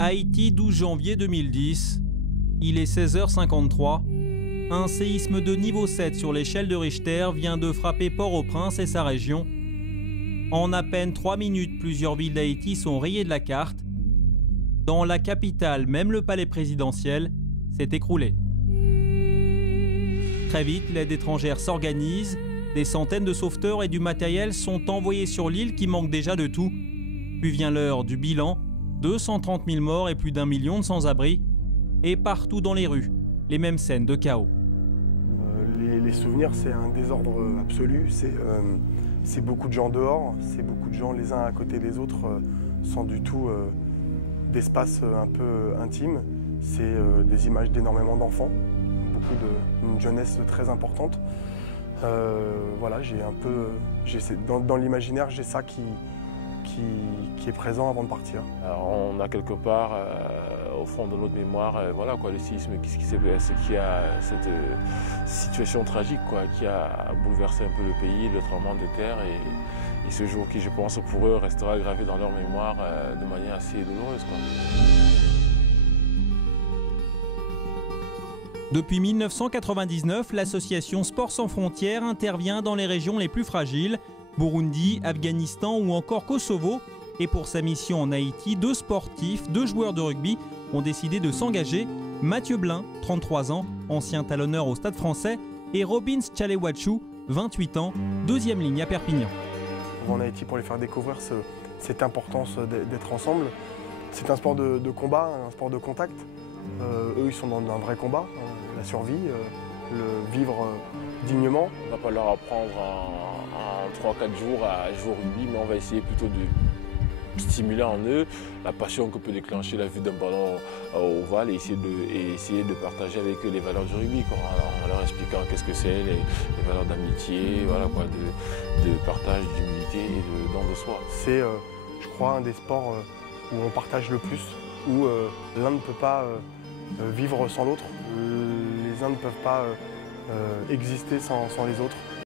Haïti, 12 janvier 2010. Il est 16h53. Un séisme de niveau 7 sur l'échelle de Richter vient de frapper Port-au-Prince et sa région. En à peine 3 minutes, plusieurs villes d'Haïti sont rayées de la carte. Dans la capitale, même le palais présidentiel s'est écroulé. Très vite, l'aide étrangère s'organise. Des centaines de sauveteurs et du matériel sont envoyés sur l'île qui manque déjà de tout. Puis vient l'heure du bilan. 230 000 morts et plus d'1 million de sans-abri. Et partout dans les rues, les mêmes scènes de chaos. Les souvenirs, c'est un désordre absolu. C'est beaucoup de gens dehors, c'est beaucoup de gens les uns à côté des autres, sans du tout d'espace un peu intime. C'est des images d'énormément d'enfants, une jeunesse très importante. Voilà, dans l'imaginaire, j'ai ça qui est présent avant de partir. Alors, on a quelque part, au fond de notre mémoire, voilà, quoi, le séisme, qu'est-ce qui s'est passé, qui a cette situation tragique, quoi, qui a bouleversé un peu le pays, le tremblement de terre. Et ce jour qui, je pense, pour eux, restera gravé dans leur mémoire de manière assez douloureuse, quoi. Depuis 1999, l'association Sport sans frontières intervient dans les régions les plus fragiles, Burundi, Afghanistan ou encore Kosovo. Et pour sa mission en Haïti, 2 sportifs, 2 joueurs de rugby ont décidé de s'engager. Mathieu Blin, 33 ans, ancien talonneur au Stade français, et Robins Tchalewatchou, 28 ans, 2e ligne à Perpignan. En Haïti, pour les faire découvrir cette importance d'être ensemble, c'est un sport de combat, un sport de contact. Eux, ils sont dans un vrai combat, la survie, le vivre dignement. On ne va pas leur apprendre en 3-4 jours à jouer au rugby, mais on va essayer plutôt de stimuler en eux la passion que peut déclencher la vue d'un ballon ovale et essayer de partager avec eux les valeurs du rugby, quoi, en leur expliquant qu'est-ce que c'est, les valeurs d'amitié, voilà, quoi, de partage, d'humilité et de don de soi. C'est, je crois, un des sports où on partage le plus, où l'un ne peut pas vivre sans l'autre, les uns ne peuvent pas exister sans les autres.